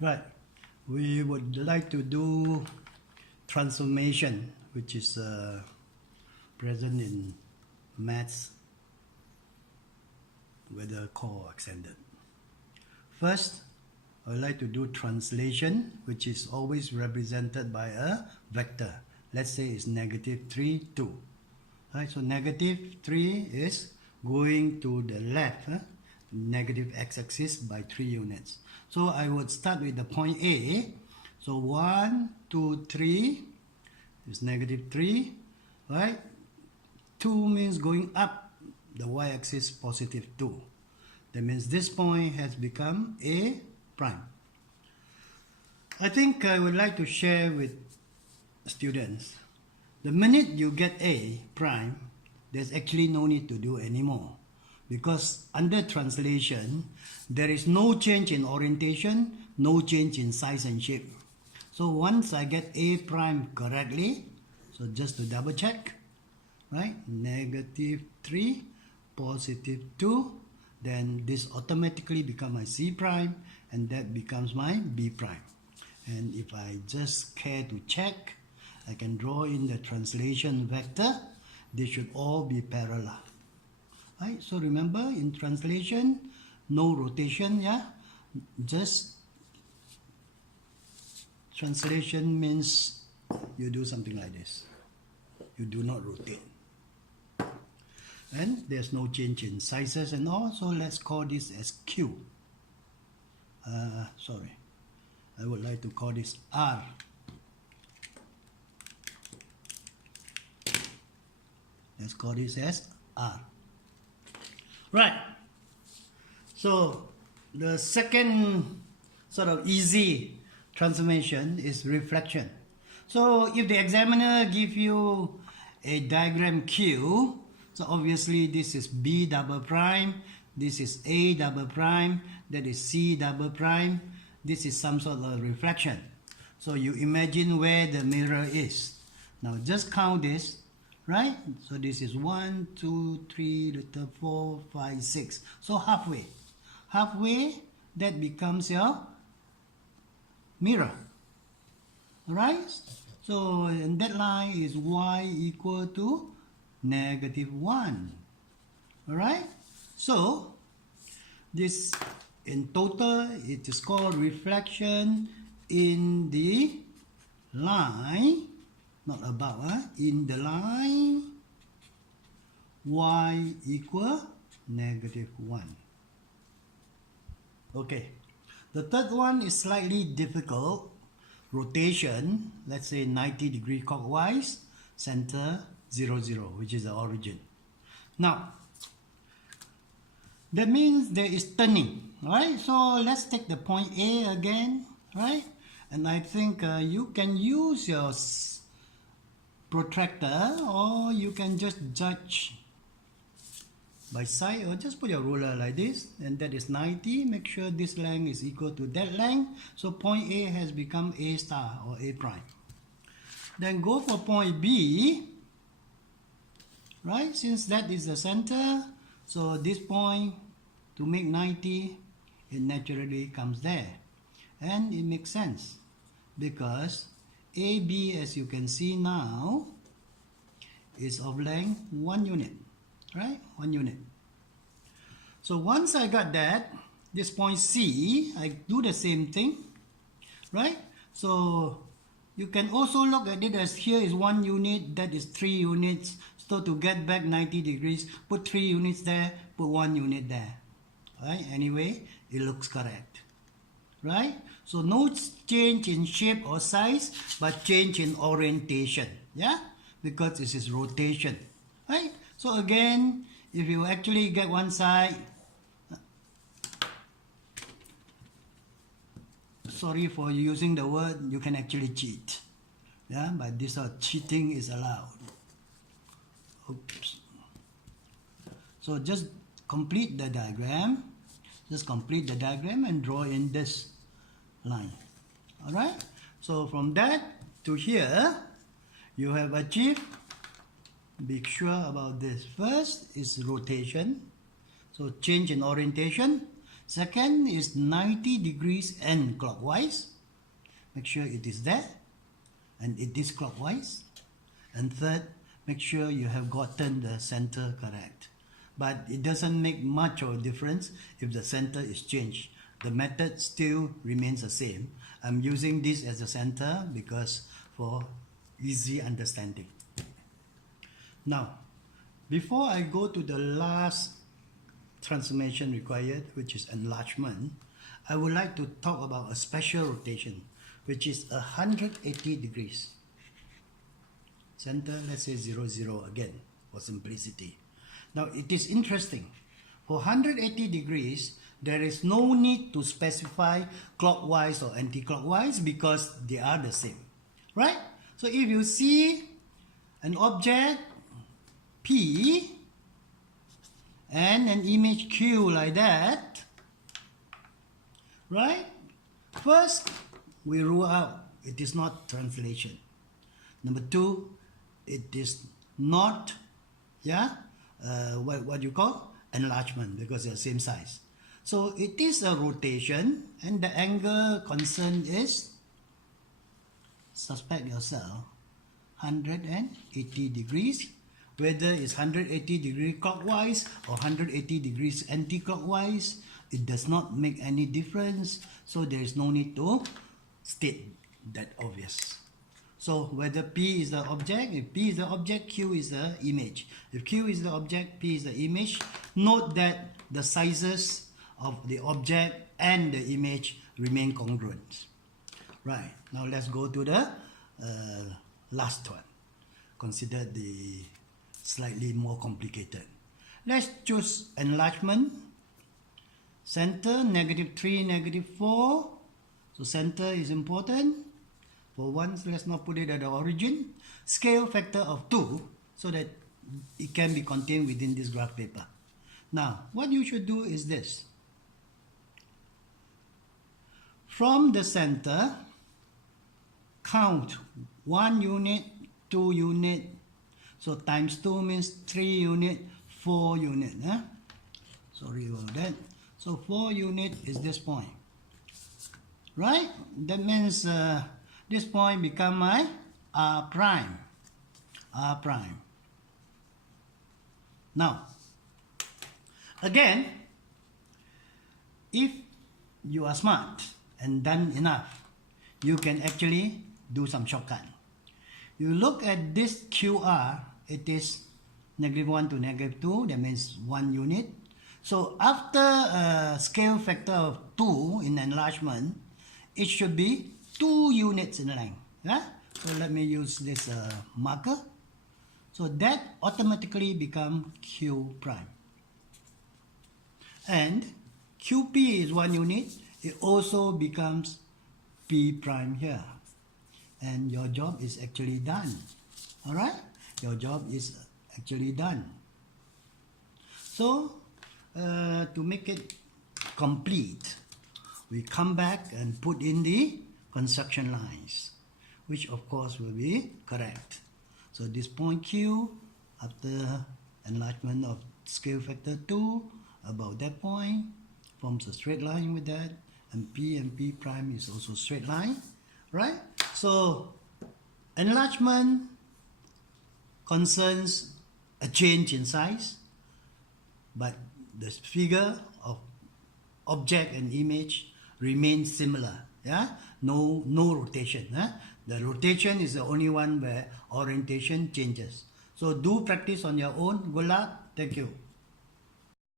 Right. We would like to do transformation, which is present in maths, whether core or extended. First, I would like to do translation, which is always represented by a vector. Let's say it's -3, 2. Right, so -3 is going to the left, negative x-axis by 3 units. So I would start with the point A. So 1, 2, 3 is -3, right? 2 means going up the y-axis positive 2. That means this point has become A prime. I think I would like to share with students, the minute you get A prime, there's actually no need to do anymore. Because under translation, there is no change in orientation, no change in size and shape. So once I get A prime correctly, so just to double check, right? -3, +2, then this automatically becomes my C prime, and that becomes my B prime. And if I just care to check, I can draw in the translation vector. They should all be parallel. Right? So remember, in translation, no rotation, yeah? Just translation means you do something like this. You do not rotate. And there's no change in sizes and all, so let's call this as Q. Sorry, I would like to call this R. Let's call this as R. Right. So the second sort of easy transformation is reflection. So if the examiner give you a diagram Q, so obviously this is B double prime, this is A double prime, that is C double prime, this is some sort of reflection. So you imagine where the mirror is. Now just count this, right? So this is 1, 2, 3, 4, 5, 6. So halfway. Halfway, that becomes your mirror. Alright? So and that line is y equal to -1. Alright? So this in total it is called reflection in the line, not above, in the line y equal -1. Okay, the third one is slightly difficult. Rotation, let's say 90° clockwise, center 0, 0, which is the origin. Now, that means there is turning, right? So let's take the point A again, right? And I think you can use your protractor, or you can just judge by side, or just put your ruler like this, and that is 90. Make sure this length is equal to that length. So point A has become A star or A prime. Then go for point B, right? Since that is the center, so this point to make 90, it naturally comes there. And it makes sense because AB, as you can see now, is of length 1 unit, right? 1 unit. So once I got that, this point C, I do the same thing, right? So you can also look at it as here is 1 unit, that is 3 units. So to get back 90 degrees, put 3 units there, put 1 unit there. Right? Anyway, it looks correct. Right? So no change in shape or size, but change in orientation. Yeah? Because this is rotation. Right? So again, if you actually get one side, sorry for using the word, you can actually cheat. Yeah? But this cheating is allowed. Oops. So just complete the diagram. Just complete the diagram and draw in this line. Alright? So from that to here, you have achieved. Be sure about this. First is rotation. So change in orientation. Second is 90 degrees and clockwise. Make sure it is there. And it is clockwise. And third, make sure you have gotten the center correct. But it doesn't make much of a difference if the center is changed. The method still remains the same. I'm using this as the center because for easy understanding. Now, before I go to the last transformation required, which is enlargement, I would like to talk about a special rotation, which is 180 degrees. Center, let's say 0, 0 again, for simplicity. Now, it is interesting. For 180 degrees, there is no need to specify clockwise or anti-clockwise because they are the same, right? So, if you see an object P and an image Q like that, right? First, we rule out it is not translation. Number two, it is not, what you call enlargement because they are same size. So it is a rotation, and the angle concerned is, suspect yourself, 180 degrees. Whether it's 180 degrees clockwise or 180 degrees anti-clockwise, it does not make any difference. So there is no need to state that obvious. So whether P is the object, if P is the object, Q is the image. If Q is the object, P is the image. Note that the sizes of the object and the image remain congruent. Right, now let's go to the last one. Consider the slightly more complicated. Let's choose enlargement. Center, -3, -4. So center is important. For once, let's not put it at the origin. Scale factor of 2 so that it can be contained within this graph paper. Now, what you should do is this. From the center, count 1 unit, 2 unit. So times 2 means 3 unit, 4 unit. Sorry about that. So 4 unit is this point. Right? That means this point become my R prime. R prime. Now, again, if you are smart and done enough, you can actually do some shortcut. You look at this QR, it is -1 to -2, that means 1 unit. So after a scale factor of 2 in enlargement, it should be 2 units in length. So let me use this marker. So that automatically become Q prime. And QP is 1 unit. It also becomes P prime here. And your job is actually done. Alright? Your job is actually done. So, to make it complete, we come back and put in the construction lines, which of course will be correct. So this point Q, after enlargement of scale factor 2, about that point, forms a straight line with that, and P prime is also straight line, right? So enlargement concerns a change in size, but the figure of object and image remains similar. No rotation. The rotation is the only one where orientation changes. So do practice on your own. Good luck. Thank you.